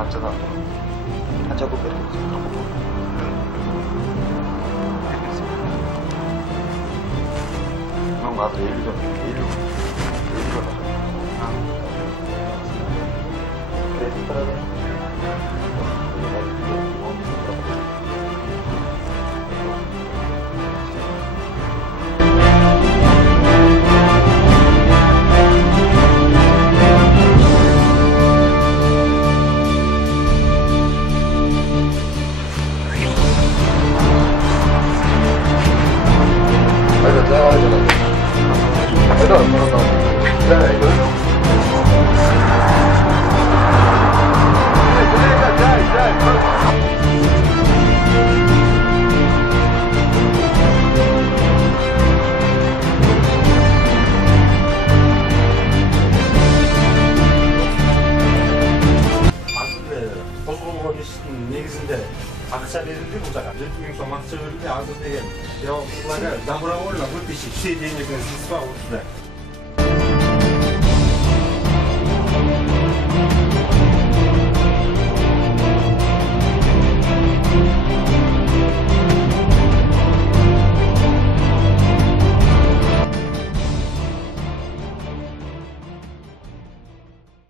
канчадан канча көп берет? Мен азыр 50 кредит турат. негізінде ақша берілді бұл жаққа. 20 000 сом ақша берілді, азыр деген жауаптыларға добровольно выпиши все денежные средства осында.